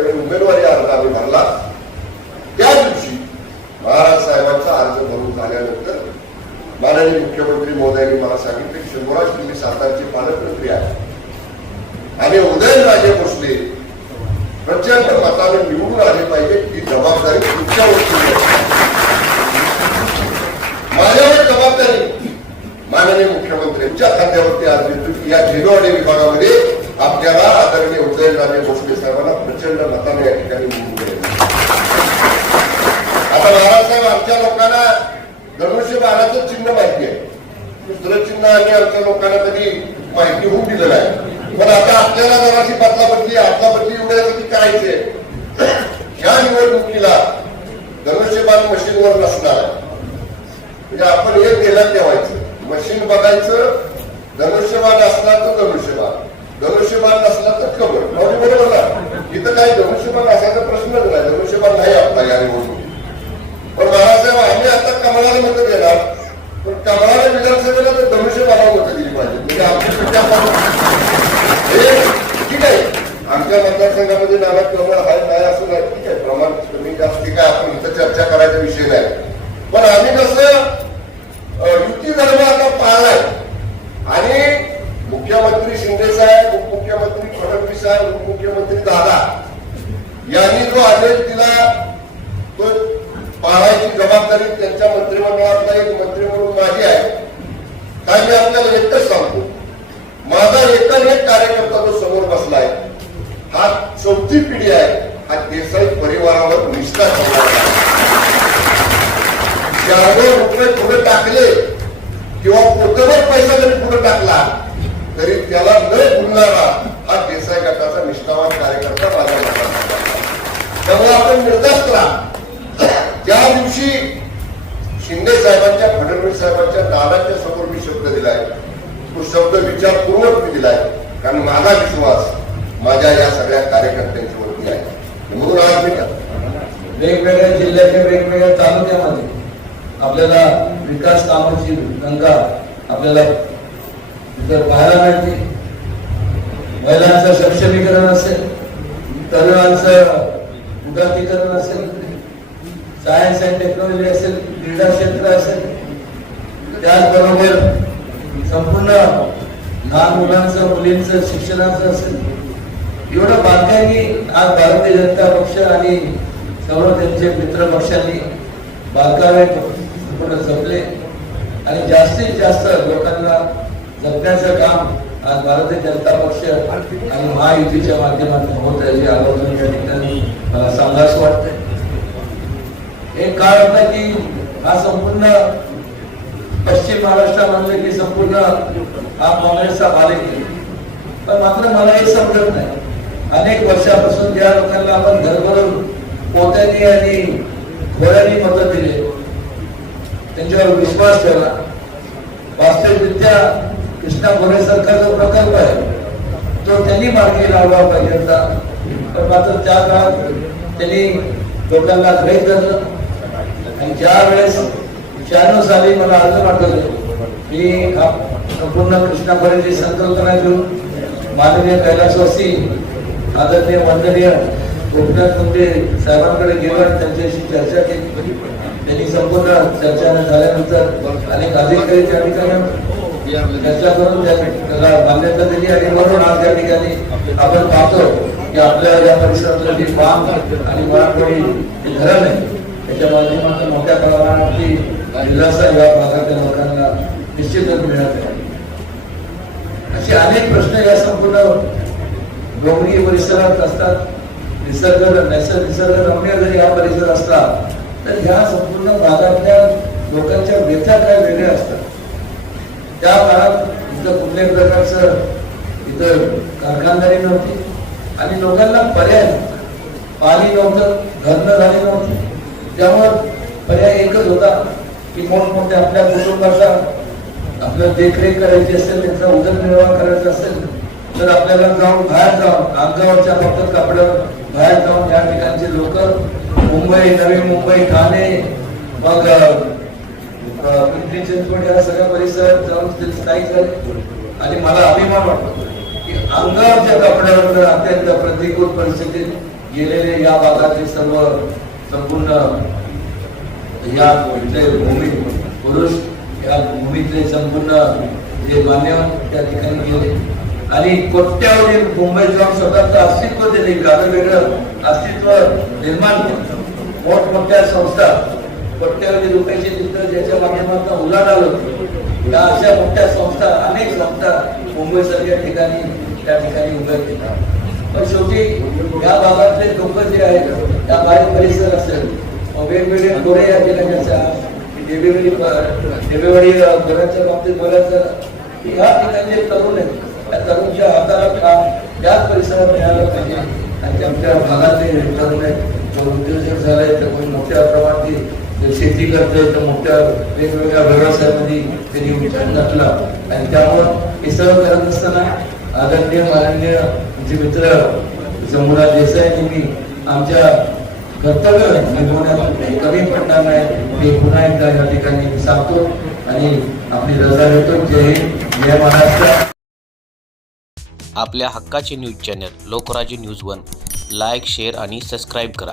त्यावेळी उमेदवारी अर्ज आम्ही भरला. त्या दिवशी महाराज साहेबांचा अर्ज भरून झाल्यानंतर माननीय मुख्यमंत्री मोदयांनी मला सांगितले की शंभूराज तुम्ही सातारची पालकमंत्री आहे आणि उदयनराजे भोसले प्रचंड मताने निवडून आले पाहिजे ही जबाबदारी तुमच्या वस्तू तुमच्या खात्यावरती आज देतो या झिरोवाडी विभागामध्ये आपल्याला आदरणीय उदयनराजे भोसले साहेबांना प्रचंड मताने या ठिकाणी आता बाळासाहेब आमच्या लोकांना धनुष्य बाणाचं चिन्ह माहिती आहे. दुसरं चिन्ह आम्ही आमच्या लोकांना कधी माहिती होऊन दिलेलं आहे. पण आता आपल्याला जराशी बदला बदली आदला बदली एवढ्यासाठी कायच आहे? निवडणुकीला धनुष्यबाण मशीनवर नसणार आहे. म्हणजे आपण हे गेला ठेवायचं. मशीन बघायचं धनुष्यबाण असला तर धनुष्यबाण धनुष्यबाण नसला तर कबर म्हणजे बरोबर ना? इथं काही धनुष्यबाण असायचा प्रश्नच नाही. धनुष्यबाण नाही आपला या निवडणुकीत. पण महाराजसाहेब आम्ही आता कमळाला मत देणार. पण कमळाला विधानसभेला तर धनुष्यबाणाला मत दिली पाहिजे. म्हणजे आमची ठीक आहे. आमच्या मतदारसंघामध्ये नाना कमळ आहे नाही असं नाही ठीक आहे. प्रमाण कमी जास्त काय आपण इथं चर्चा करायचा विषय नाही. पण आम्ही कसं मुख्यमंत्री शिंदे साहेब उपमुख्यमंत्री फडणवीस साहेब उपमुख्यमंत्री दादा. यांनी जो आदेश दिला तो पाळायची जबाबदारी त्यांच्या मंत्रिमंडळातला एक मंत्री म्हणून माझी आहे. काही मी आपल्याला एकच सांगतो. माझा एकच एक कार्यकर्ता जो समोर बसला आहे हा चौथी पिढी आहे. हा देसाई परिवारावर निष्ठा ठेवला रुपये पुढे टाकले किंवा पोटभर पैसा जरी पुढे टाकला तरी त्याला न भुलणारा हा देसाई गटाचा निष्ठावान कार्यकर्ता माझ्या त्यामुळे आपण निर्धास्त राहा त्या दिवशी शिंदे साहेबांच्या फडणवीस साहेबांच्या दादाच्या समोर मी शब्द दिलाय तो शब्द विचारपूर्वक मी दिलाय कारण माझा विश्वास माझ्या या सगळ्या कार्यकर्त्यांच्या वरती आहे. म्हणून आज मी वेगवेगळ्या जिल्ह्याच्या वेगवेगळ्या तालुक्यामध्ये आपल्याला विकास कामाची गंगा आपल्याला जर पाहायला मिळते महिलांचं सक्षमीकरण असेल तरुणांचं उदातीकरण असेल सायन्स अँड टेक्नॉलॉजी असेल क्रीडा क्षेत्र असेल त्याचबरोबर संपूर्ण लहान मुलांचं मुलींचं शिक्षणाचं असेल एवढं बारकाईने आज भारतीय जनता पक्ष आणि सर्व त्यांचे मित्र पक्षांनी बारकावे पूर्ण जपले आणि जास्तीत जास्त लोकांना जगण्याचं काम आज भारतीय जनता पक्ष आणि महायुतीच्या माध्यमातून होत आहे जे आलोचन या ठिकाणी मला सांगास वाटतंय. एक काळ होता की हा संपूर्ण पश्चिम महाराष्ट्रामधले की संपूर्ण हा काँग्रेसचा बालेकिल्ला पण मात्र मला हे समजत नाही. अनेक वर्षापासून ज्या लोकांना आपण घरभरून पोत्यांनी आणि घोड्यांनी मदत दिले त्यांच्यावर विश्वास ठेवला. वास्तविकरित्या कृष्णा गोरे सरकारचा प्रकल्प आहे तो त्यांनी मार्गी लावला पाहिजे होता. पण मात्र त्या काळात त्यांनी लोकांना गृहीत धरलं. आणि ज्या वेळेस शहाण्णव साली मला अर्ज़ पाठवले आप- संपूर्ण कृष्णा गोरेची संकल्पना घेऊन माननीय कैलासवासी आदरणीय वंदनीय गोपीनाथ मुंडे साहेबांकडे गेलो त्यांच्याशी चर्चा केली. त्यांनी संपूर्ण चर्चा झाल्यानंतर अनेक अधिकारी त्या ठिकाणी चर्चा करून त्या त्याला मान्यता दिली आणि म्हणून आज त्या ठिकाणी आपण पाहतो की आपल्या या परिसरातलं जे बांध आणि मराठवाडी धरण आहे त्याच्या माध्यमातून मोठ्या प्रमाणावरती दिलासा या भागातील लोकांना निश्चितच मिळत आहे असे अनेक प्रश्न या संपूर्ण डोंगरी परिसरात असतात. निसर्ग नैसर्ग निसर्ग रम्य जरी हा परिसर असला तर ह्या संपूर्ण भागातल्या लोकांच्या व्यथा काय वेगळ्या असतात? त्या काळात इथं कुठल्याही प्रकारचं इथं कारखानदारी नव्हती. आणि लोकांना पर्याय पाणी नव्हतं घरनं झाली नव्हती. त्यामुळं पर्याय एकच होता की मोठमोठे आपल्या कुटुंबाचा आपल्याला देखरेख करायची असेल त्यांचा उदरनिर्वाह करायचा असेल तर आपल्याला जाऊन बाहेर जाऊन अंगावरच्या फक्त कपड्यावर बाहेर जाऊन या ठिकाणचे लोक मुंबई नवी मुंबई ठाणे मग पिंपरी चिंचवड या सगळ्या परिसरात जाऊन ते स्थायिक झाले. आणि मला अभिमान वाटतो की अंगावरच्या कपड्यावर अत्यंत प्रतिकूल परिस्थितीत गेलेले या भागातील सर्व संपूर्ण या इथले भूमी पुरुष या भूमीतले संपूर्ण जे मान्यवर त्या ठिकाणी गेले. आणि कोट्यावधी मुंबईत जाऊन स्वतःचं अस्तित्व दिले गाणं वेगळं अस्तित्व निर्माण मोठमोठ्या संस्था कोट्यावधी रुपयाची चित्र ज्याच्या माध्यमातून उलाढाल होती. या अशा मोठ्या संस्था अनेक संस्था मुंबईसारख्या ठिकाणी त्या ठिकाणी उभ्या घेतात पण शेवटी या भागातले लोक जे आहेत त्या बाहेर परिसर असेल वेगवेगळे गोरे या ठिकाणी असेल देवेवाडी वेगवेगळी घराच्या बाबतीत बघायचं की या ठिकाणी जे तरुण आहेत. त्या तरुणच्या हाताला काम याच परिसरात मिळालं पाहिजे? आणि आमच्या भागातले तरुण आहेत उद्योजक झालाय तर मोठ्या प्रमाणात शेती करतोय तर मोठ्या वेगवेगळ्या व्यवसायामध्ये त्यांनी विचार घातला आणि त्यामुळं हे सर्व करत असताना आदरणीय माननीय जे मित्र जमुना देसाई मी आमच्या कर्तव्य निभवण्यात कमी पडणार नाही. हे पुन्हा एकदा या ठिकाणी सांगतो आणि आपली रजा घेतो जय हिंद. जय महाराष्ट्र. आपल्या हक्काचे news channel Lokrajya news one. Like share आणि सबस्क्राईब करा.